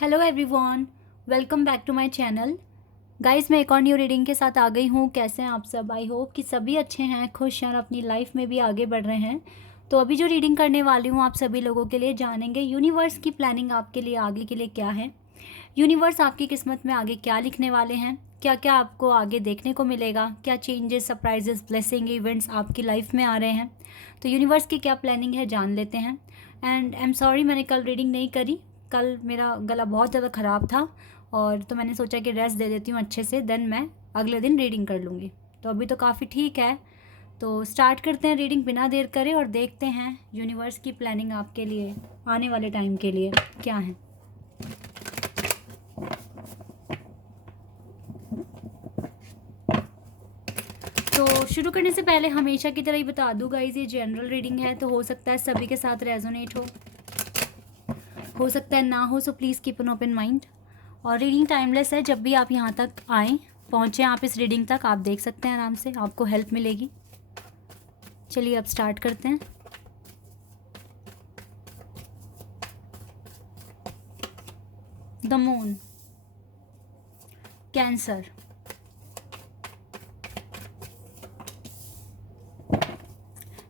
Hello everyone, welcome back to my channel. Guys, मैं एक और न्यू रीडिंग के साथ आ गई हूँ। कैसे हैं आप सब? आई होप कि सभी अच्छे हैं, खुश हैं और अपनी लाइफ में भी आगे बढ़ रहे हैं। तो अभी जो रीडिंग करने वाली हूँ आप सभी लोगों के लिए, जानेंगे यूनिवर्स की प्लानिंग आपके लिए आगे के लिए क्या है। यूनिवर्स आपकी किस्मत में आगे क्या लिखने वाले हैं, क्या क्या आपको आगे देखने को मिलेगा, क्या चेंजेस, सरप्राइजेस, ब्लेसिंग इवेंट्स आपकी लाइफ में आ रहे हैं। तो यूनिवर्स की क्या प्लानिंग है जान लेते हैं। एंड आई एम सॉरी, मैंने कल रीडिंग नहीं करी। कल मेरा गला बहुत ज़्यादा ख़राब था और तो मैंने सोचा कि रेस्ट दे देती हूँ अच्छे से, देन मैं अगले दिन रीडिंग कर लूँगी। तो अभी तो काफ़ी ठीक है। तो स्टार्ट करते हैं रीडिंग बिना देर करे और देखते हैं यूनिवर्स की प्लानिंग आपके लिए आने वाले टाइम के लिए क्या है। तो शुरू करने से पहले हमेशा की तरह ही बता दूँ गाइज, ये जनरल रीडिंग है तो हो सकता है सभी के साथ रेजोनेट हो सकता है ना हो, so please keep an open mind. और रीडिंग टाइमलेस है, जब भी आप यहाँ तक आएँ पहुँचें आप इस रीडिंग तक, आप देख सकते हैं आराम से, आपको हेल्प मिलेगी। चलिए अब स्टार्ट करते हैं। The moon, Cancer,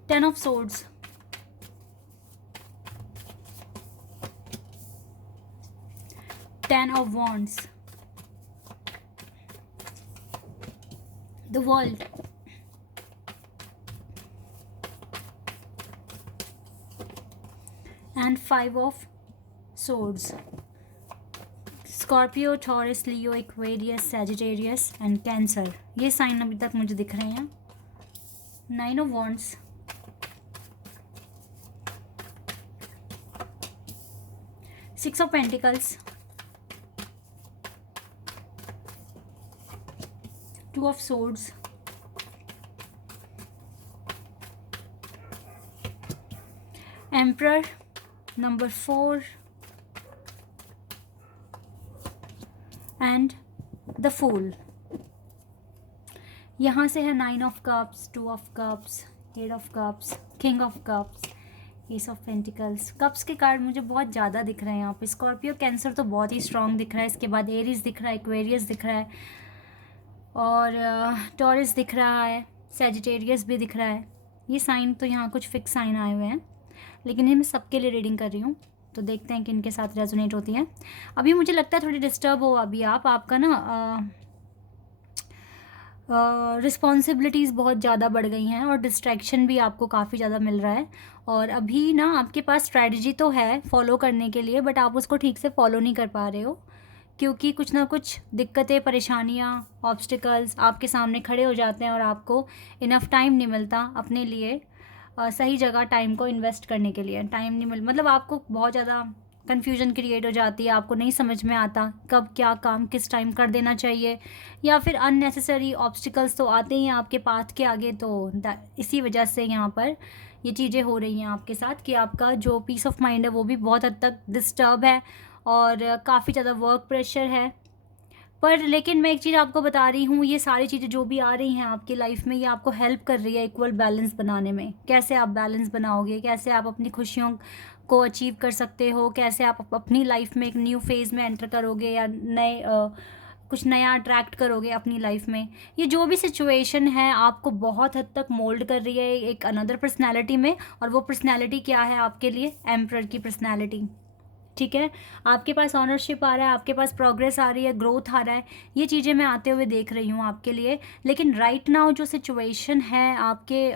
ten of swords, ten of wands, the world, and five of swords. Scorpio, Taurus, Leo, Aquarius, Sagittarius and Cancer, ये साइन अभी तक मुझे दिख रहे हैं। Nine of wands, six of pentacles, two of swords, emperor number 4 and the fool. यहाँ से है nine of cups, two of cups, eight of cups, king of cups, ace of pentacles. Cups के कार्ड मुझे बहुत ज़्यादा दिख रहे हैं यहाँ पे। स्कॉर्पियो, कैंसर तो बहुत ही स्ट्रांग दिख रहा है। इसके बाद एरीज दिख रहा है, एक्वेरियस दिख रहा है और टॉरस दिख रहा है, सैजिटेरियस भी दिख रहा है। ये साइन तो यहाँ कुछ फिक्स साइन आए हुए हैं, लेकिन ये मैं सबके लिए रीडिंग कर रही हूँ तो देखते हैं कि इनके साथ रेजोनेट होती है। अभी मुझे लगता है थोड़ी डिस्टर्ब हो अभी आपका ना रिस्पॉन्सिबिलिटीज़ बहुत ज़्यादा बढ़ गई हैं और डिस्ट्रैक्शन भी आपको काफ़ी ज़्यादा मिल रहा है। और अभी ना आपके पास स्ट्रैटेजी तो है फॉलो करने के लिए, बट आप उसको ठीक से फॉलो नहीं कर पा रहे हो क्योंकि कुछ ना कुछ दिक्कतें, परेशानियाँ, ऑब्स्टिकल्स आपके सामने खड़े हो जाते हैं और आपको इनफ टाइम नहीं मिलता अपने लिए सही जगह टाइम को इन्वेस्ट करने के लिए। टाइम नहीं मतलब आपको बहुत ज़्यादा कन्फ्यूजन क्रिएट हो जाती है, आपको नहीं समझ में आता कब क्या काम किस टाइम कर देना चाहिए, या फिर अननेसेसरी ऑब्स्टिकल्स तो आते ही हैं आपके पाथ के आगे। तो इसी वजह से यहाँ पर ये चीज़ें हो रही हैं आपके साथ कि आपका जो पीस ऑफ माइंड है वो भी बहुत हद तक डिस्टर्ब है और काफ़ी ज़्यादा वर्क प्रेशर है। पर लेकिन मैं एक चीज़ आपको बता रही हूँ, ये सारी चीज़ें जो भी आ रही हैं आपकी लाइफ में, ये आपको हेल्प कर रही है इक्वल बैलेंस बनाने में। कैसे आप बैलेंस बनाओगे, कैसे आप अपनी खुशियों को अचीव कर सकते हो, कैसे आप अपनी लाइफ में एक न्यू फेज़ में एंटर करोगे या नए कुछ नया अट्रैक्ट करोगे अपनी लाइफ में। ये जो भी सिचुएशन है आपको बहुत हद तक मोल्ड कर रही है एक अनदर पर्सनैलिटी में, और वो पर्सनैलिटी क्या है आपके लिए? एम्परर की पर्सनैलिटी। ठीक है, आपके पास ऑनरशिप आ रहा है, आपके पास प्रोग्रेस आ रही है, ग्रोथ आ रहा है, ये चीज़ें मैं आते हुए देख रही हूँ आपके लिए। लेकिन राइट नाउ जो सिचुएशन है आपके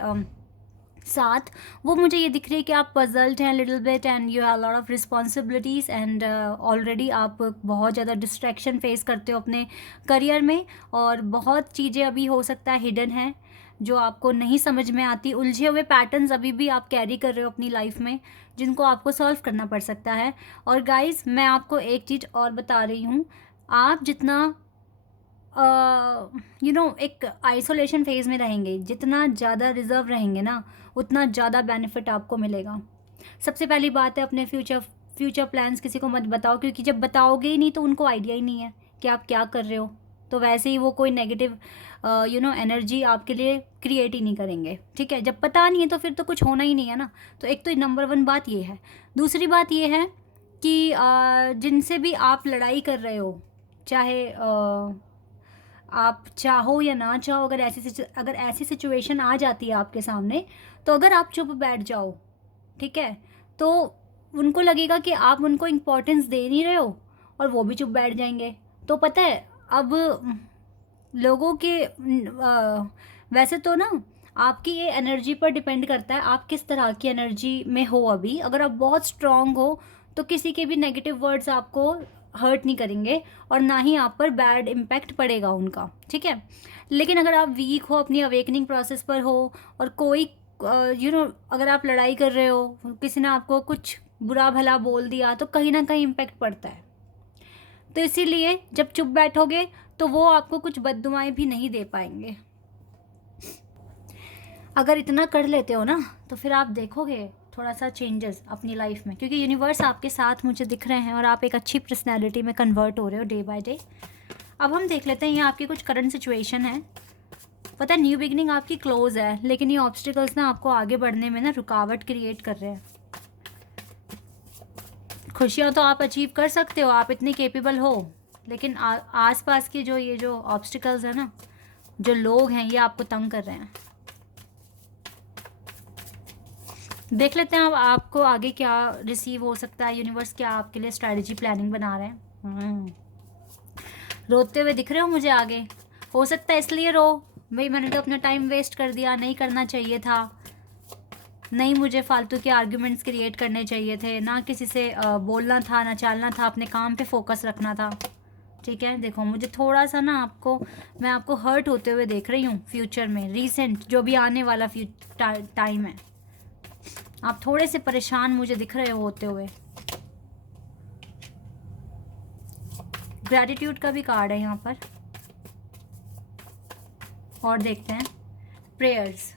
साथ, वो मुझे ये दिख रही है कि आप पजल्ड हैं little bit and you have lot of responsibilities and already आप बहुत ज़्यादा डिस्ट्रैक्शन फेस करते हो अपने करियर में, और बहुत चीज़ें अभी हो सकता है हिडन हैं जो आपको नहीं समझ में आती। उलझे हुए पैटर्न्स अभी भी आप कैरी कर रहे हो अपनी लाइफ में, जिनको आपको सॉल्व करना पड़ सकता है। और गाइस, मैं आपको एक चीज़ और बता रही हूँ, आप जितना एक आइसोलेशन फेज़ में रहेंगे, जितना ज़्यादा रिजर्व रहेंगे ना, उतना ज़्यादा बेनिफिट आपको मिलेगा। सबसे पहली बात है, अपने फ्यूचर प्लान्स किसी को मत बताओ, क्योंकि जब बताओगे ही नहीं तो उनको आइडिया ही नहीं है कि आप क्या कर रहे हो, तो वैसे ही वो कोई नेगेटिव एनर्जी आपके लिए क्रिएट ही नहीं करेंगे। ठीक है, जब पता नहीं है तो फिर तो कुछ होना ही नहीं है ना। तो एक तो नंबर 1 बात ये है। दूसरी बात ये है कि जिनसे भी आप लड़ाई कर रहे हो, चाहे आप चाहो या ना चाहो, अगर ऐसी सिचुएशन आ जाती है आपके सामने, तो अगर आप चुप बैठ जाओ, ठीक है, तो उनको लगेगा कि आप उनको इम्पोर्टेंस दे नहीं रहे हो और वो भी चुप बैठ जाएंगे। तो पता है अब लोगों के वैसे तो ना आपकी ये एनर्जी पर डिपेंड करता है आप किस तरह की एनर्जी में हो। अभी अगर आप बहुत स्ट्रांग हो तो किसी के भी नेगेटिव वर्ड्स आपको हर्ट नहीं करेंगे और ना ही आप पर बैड इम्पैक्ट पड़ेगा उनका, ठीक है। लेकिन अगर आप वीक हो, अपनी अवेकनिंग प्रोसेस पर हो और कोई अगर आप लड़ाई कर रहे हो, किसी ने आपको कुछ बुरा भला बोल दिया, तो कहीं ना कहीं इम्पैक्ट पड़ता है। तो इसीलिए जब चुप बैठोगे तो वो आपको कुछ बद्दुआएं भी नहीं दे पाएंगे। अगर इतना कर लेते हो ना तो फिर आप देखोगे थोड़ा सा चेंजेस अपनी लाइफ में, क्योंकि यूनिवर्स आपके साथ मुझे दिख रहे हैं और आप एक अच्छी पर्सनैलिटी में कन्वर्ट हो रहे हो डे बाय डे। अब हम देख लेते हैं ये आपकी कुछ करंट सिचुएशन है। पता है न्यू बिगनिंग आपकी क्लोज है, लेकिन ये ऑब्स्टिकल्स ना आपको आगे बढ़ने में ना रुकावट क्रिएट कर रहे हैं। खुशियाँ तो आप अचीव कर सकते हो, आप इतने केपेबल हो, लेकिन आसपास के ये जो ऑब्स्टिकल्स है ना, जो लोग हैं, ये आपको तंग कर रहे हैं। देख लेते हैं अब आपको आगे क्या रिसीव हो सकता है, यूनिवर्स क्या आपके लिए स्ट्रैटेजी प्लानिंग बना रहे हैं। रोते हुए दिख रहे हो मुझे आगे, हो सकता है इसलिए रो, भाई मैंने तो अपना टाइम वेस्ट कर दिया, नहीं करना चाहिए था, नहीं मुझे फालतू के आर्ग्यूमेंट्स क्रिएट करने चाहिए थे, ना किसी से बोलना था, ना चालना था, अपने काम पे फोकस रखना था, ठीक है। देखो मुझे थोड़ा सा ना मैं आपको हर्ट होते हुए देख रही हूँ फ्यूचर में, रिसेंट जो भी आने वाला टाइम है, आप थोड़े से परेशान मुझे दिख रहे होते हुए। ग्रैटिट्यूड का भी कार्ड है यहाँ पर। और देखते हैं प्रेयर्स,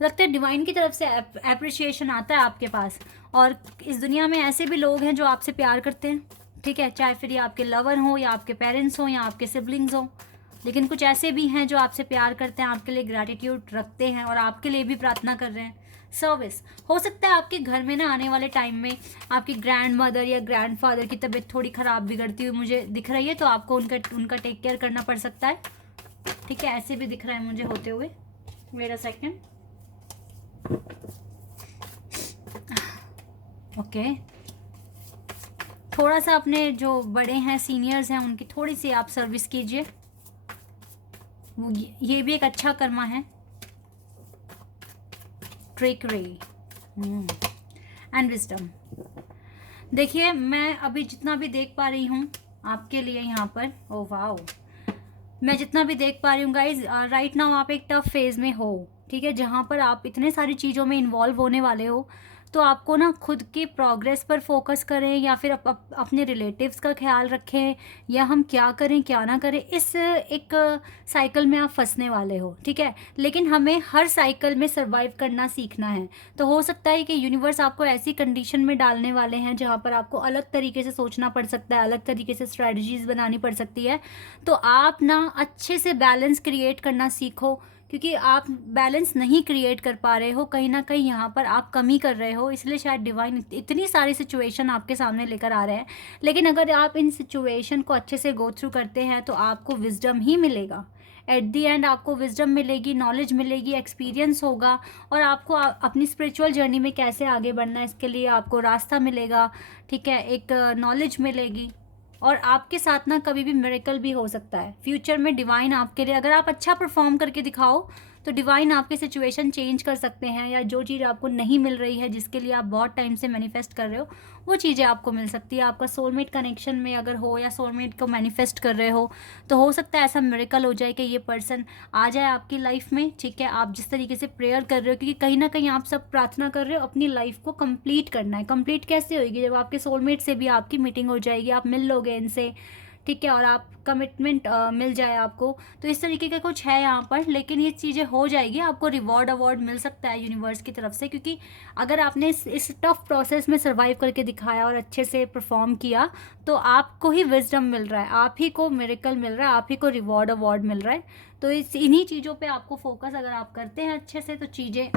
लगता है डिवाइन की तरफ से एप्रिशिएशन आता है आपके पास। और इस दुनिया में ऐसे भी लोग हैं जो आपसे प्यार करते हैं, ठीक है, चाहे फिर ये आपके लवर हो या आपके पेरेंट्स हो या आपके सिबलिंग्स हो, लेकिन कुछ ऐसे भी हैं जो आपसे प्यार करते हैं, आपके लिए ग्रैटिट्यूड रखते हैं और आपके लिए भी प्रार्थना कर रहे हैं। सर्विस, हो सकता है आपके घर में ना आने वाले टाइम में आपकी ग्रैंड मदर या ग्रैंड फादर की तबीयत थोड़ी ख़राब बिगड़ती हुई मुझे दिख रही है, तो आपको उनका टेक केयर करना पड़ सकता है, ठीक है। ऐसे भी दिख रहा है मुझे होते हुए। Wait a second, okay. थोड़ा सा अपने जो बड़े हैं, सीनियर्स हैं, उनकी थोड़ी सी आप सर्विस कीजिए, ये भी एक अच्छा कर्मा है। Trickery and wisdom. देखिए मैं अभी जितना भी देख पा रही हूँ आपके लिए यहाँ पर, ओ वाओ, मैं जितना भी देख पा रही हूँ गाइज, राइट नाउ आप एक टफ फेज में हो, ठीक है, जहाँ पर आप इतने सारी चीज़ों में इन्वॉल्व होने वाले हो। तो आपको ना खुद की प्रोग्रेस पर फोकस करें या फिर अपने रिलेटिव्स का ख्याल रखें, या हम क्या करें क्या ना करें, इस एक साइकिल में आप फंसने वाले हो, ठीक है। लेकिन हमें हर साइकिल में सर्वाइव करना सीखना है। तो हो सकता है कि यूनिवर्स आपको ऐसी कंडीशन में डालने वाले हैं जहाँ पर आपको अलग तरीके से सोचना पड़ सकता है, अलग तरीके से स्ट्रैटेजीज बनानी पड़ सकती है। तो आप ना अच्छे से बैलेंस क्रिएट करना सीखो, क्योंकि आप बैलेंस नहीं क्रिएट कर पा रहे हो, कहीं ना कहीं यहाँ पर आप कमी कर रहे हो, इसलिए शायद डिवाइन इतनी सारी सिचुएशन आपके सामने लेकर आ रहे हैं। लेकिन अगर आप इन सिचुएशन को अच्छे से गो थ्रू करते हैं तो आपको विजडम ही मिलेगा। एट दी एंड आपको विजडम मिलेगी, नॉलेज मिलेगी, एक्सपीरियंस होगा, और आपको अपनी स्पिरिचुअल जर्नी में कैसे आगे बढ़ना है इसके लिए आपको रास्ता मिलेगा, ठीक है, एक नॉलेज मिलेगी। और आपके साथ ना कभी भी मिरेकल भी हो सकता है फ्यूचर में। डिवाइन आपके लिए, अगर आप अच्छा परफॉर्म करके दिखाओ तो डिवाइन आपकी सिचुएशन चेंज कर सकते हैं, या जो चीज़ आपको नहीं मिल रही है, जिसके लिए आप बहुत टाइम से मैनिफेस्ट कर रहे हो, वो चीज़ें आपको मिल सकती है। आपका सोलमेट कनेक्शन में अगर हो या सोलमेट को मैनिफेस्ट कर रहे हो, तो हो सकता है ऐसा मिरेकल हो जाए कि ये पर्सन आ जाए आपकी लाइफ में, ठीक है। आप जिस तरीके से प्रेयर कर रहे हो, क्योंकि कहीं ना कहीं आप सब प्रार्थना कर रहे हो अपनी लाइफ को कंप्लीट करना है। कंप्लीट कैसे होगी? जब आपके सोलमेट से भी आपकी मीटिंग हो जाएगी, आप मिल लोगे इनसे, ठीक है, और आप कमिटमेंट मिल जाए आपको। तो इस तरीके का कुछ है यहाँ पर, लेकिन ये चीज़ें हो जाएगी। आपको रिवॉर्ड अवार्ड मिल सकता है यूनिवर्स की तरफ से, क्योंकि अगर आपने इस टफ प्रोसेस में सर्वाइव करके दिखाया और अच्छे से परफॉर्म किया, तो आपको ही विजडम मिल रहा है, आप ही को मिरेकल मिल रहा है, आप ही को रिवॉर्ड अवार्ड मिल रहा है। तो इन्हीं चीज़ों पर आपको फोकस अगर आप करते हैं अच्छे से, तो चीज़ें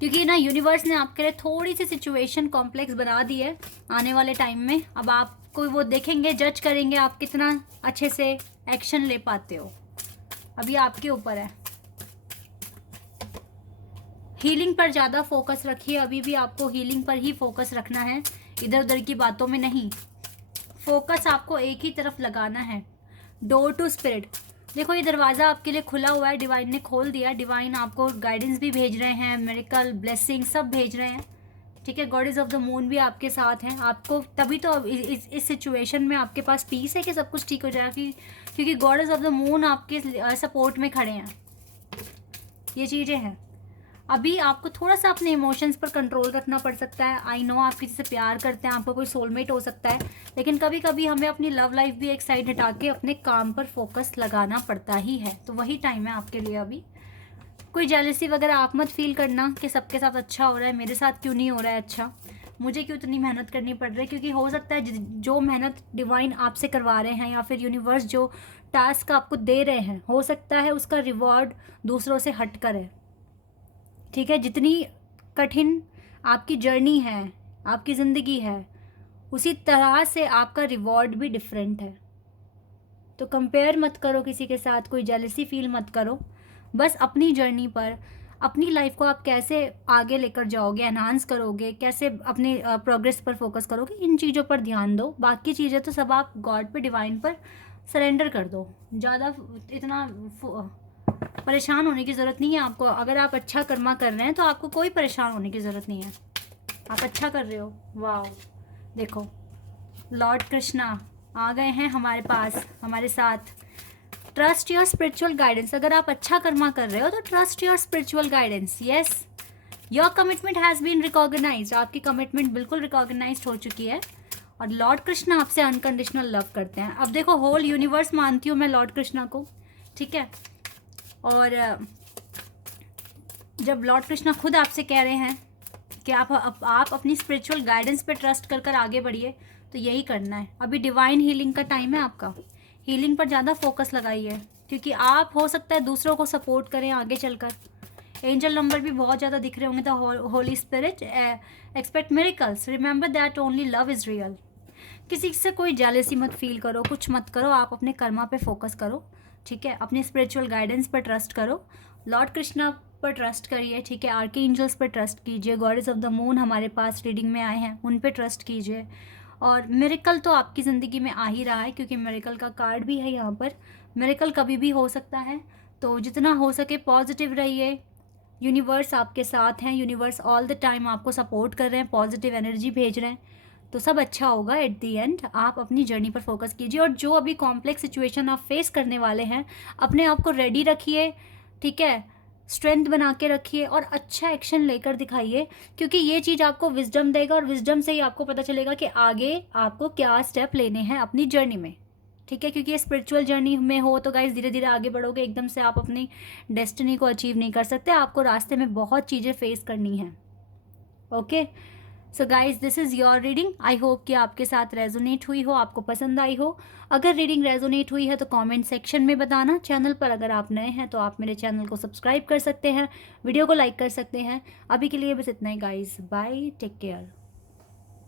क्योंकि ना यूनिवर्स ने आपके लिए थोड़ी सी सिचुएशन कॉम्प्लेक्स बना दी है आने वाले टाइम में। अब आपको वो देखेंगे, जज करेंगे आप कितना अच्छे से एक्शन ले पाते हो। अभी आपके ऊपर है। हीलिंग पर ज़्यादा फोकस रखिए, अभी भी आपको हीलिंग पर ही फोकस रखना है, इधर उधर की बातों में नहीं। फोकस आपको एक ही तरफ लगाना है। डोर टू स्पिरिट, देखो ये दरवाज़ा आपके लिए खुला हुआ है, डिवाइन ने खोल दिया। डिवाइन आपको गाइडेंस भी भेज रहे हैं, मिरेकल ब्लेसिंग सब भेज रहे हैं, ठीक है। गॉडेस ऑफ द मून भी आपके साथ हैं। आपको तभी तो अब इस सिचुएशन में आपके पास पीस है कि सब कुछ ठीक हो जाएगा, क्योंकि गॉडेस ऑफ द मून आपके सपोर्ट में खड़े हैं। ये चीज़ें हैं। अभी आपको थोड़ा सा अपने इमोशंस पर कंट्रोल रखना पड़ सकता है। आई नो आप किसी से प्यार करते हैं, आपका कोई सोलमेट हो सकता है, लेकिन कभी कभी हमें अपनी लव लाइफ भी एक साइड हटा के अपने काम पर फोकस लगाना पड़ता ही है। तो वही टाइम है आपके लिए अभी। कोई जेलसी वगैरह आप मत फील करना कि सबके साथ अच्छा हो रहा है, मेरे साथ क्यों नहीं हो रहा है अच्छा, मुझे क्यों इतनी मेहनत करनी पड़ रही है। क्योंकि हो सकता है जो मेहनत डिवाइन आपसे करवा रहे हैं या फिर यूनिवर्स जो टास्क आपको दे रहे हैं, हो सकता है उसका रिवॉर्ड दूसरों से हट कर है, ठीक है। जितनी कठिन आपकी जर्नी है, आपकी ज़िंदगी है, उसी तरह से आपका रिवॉर्ड भी डिफरेंट है। तो कंपेयर मत करो किसी के साथ, कोई जेलसी फील मत करो। बस अपनी जर्नी पर, अपनी लाइफ को आप कैसे आगे लेकर जाओगे, एनहांस करोगे, कैसे अपने प्रोग्रेस पर फोकस करोगे, इन चीज़ों पर ध्यान दो। बाकी चीज़ें तो सब आप गॉड पे, डिवाइन पर सरेंडर कर दो। ज़्यादा इतना परेशान होने की ज़रूरत नहीं है आपको। अगर आप अच्छा कर्मा कर रहे हैं तो आपको कोई परेशान होने की ज़रूरत नहीं है, आप अच्छा कर रहे हो। वाह, देखो लॉर्ड कृष्णा आ गए हैं हमारे पास, हमारे साथ। ट्रस्ट योर स्पिरिचुअल गाइडेंस, अगर आप अच्छा कर्मा कर रहे हो तो trust your spiritual guidance. Yes, your commitment has been recognised, आपकी कमिटमेंट बिल्कुल रिकॉग्नाइज्ड हो चुकी है। और लॉर्ड कृष्णा आपसे अनकंडीशनल लव करते हैं। अब देखो होल यूनिवर्स मानती हूँ मैं लॉर्ड कृष्णा को, ठीक है। और जब लॉर्ड कृष्णा खुद आपसे कह रहे हैं कि आप अपनी स्पिरिचुअल गाइडेंस पे ट्रस्ट कर कर आगे बढ़िए, तो यही करना है। अभी डिवाइन हीलिंग का टाइम है आपका, हीलिंग पर ज़्यादा फोकस लगाइए, क्योंकि आप हो सकता है दूसरों को सपोर्ट करें आगे चलकर। एंजल नंबर भी बहुत ज़्यादा दिख रहे होंगे। The Holi spirit expect miracles, remember that only love is real. किसी से कोई जेलसी मत फील करो, कुछ मत करो, आप अपने कर्मा पे फोकस करो, ठीक है। अपने स्पिरिचुअल गाइडेंस पर ट्रस्ट करो, लॉर्ड कृष्णा पर ट्रस्ट करिए, ठीक है। आर्की एंजल्स पर ट्रस्ट कीजिए, गॉडेस ऑफ द मून हमारे पास रीडिंग में आए हैं, उन पे ट्रस्ट कीजिए। और मिरेकल तो आपकी ज़िंदगी में आ ही रहा है, क्योंकि मिरेकल का कार्ड भी है यहाँ पर। मिरेकल कभी भी हो सकता है, तो जितना हो सके पॉजिटिव रहिए। यूनिवर्स आपके साथ हैं, यूनिवर्स ऑल द टाइम आपको सपोर्ट कर रहे हैं, पॉजिटिव एनर्जी भेज रहे हैं, तो सब अच्छा होगा एट दी एंड। आप अपनी जर्नी पर फोकस कीजिए, और जो अभी कॉम्प्लेक्स सिचुएशन आप फेस करने वाले हैं, अपने आप को रेडी रखिए, ठीक है। स्ट्रेंथ बना के रखिए और अच्छा एक्शन लेकर दिखाइए, क्योंकि ये चीज़ आपको विजडम देगा, और विजडम से ही आपको पता चलेगा कि आगे आपको क्या स्टेप लेने हैं अपनी जर्नी में, ठीक है। क्योंकि ये स्पिरिचुअल जर्नी में हो तो गाइस धीरे धीरे आगे बढ़ोगे, एकदम से आप अपनी डेस्टिनी को अचीव नहीं कर सकते, आपको रास्ते में बहुत चीज़ें फेस करनी हैं। Okay, so guys this is your reading. I hope कि आपके साथ रेजोनेट हुई हो, आपको पसंद आई हो। अगर रीडिंग रेजोनेट हुई है तो कमेंट सेक्शन में बताना। चैनल पर अगर आप नए हैं तो आप मेरे चैनल को सब्सक्राइब कर सकते हैं, वीडियो को लाइक कर सकते हैं। अभी के लिए बस इतना ही गाइज, बाय, टेक केयर।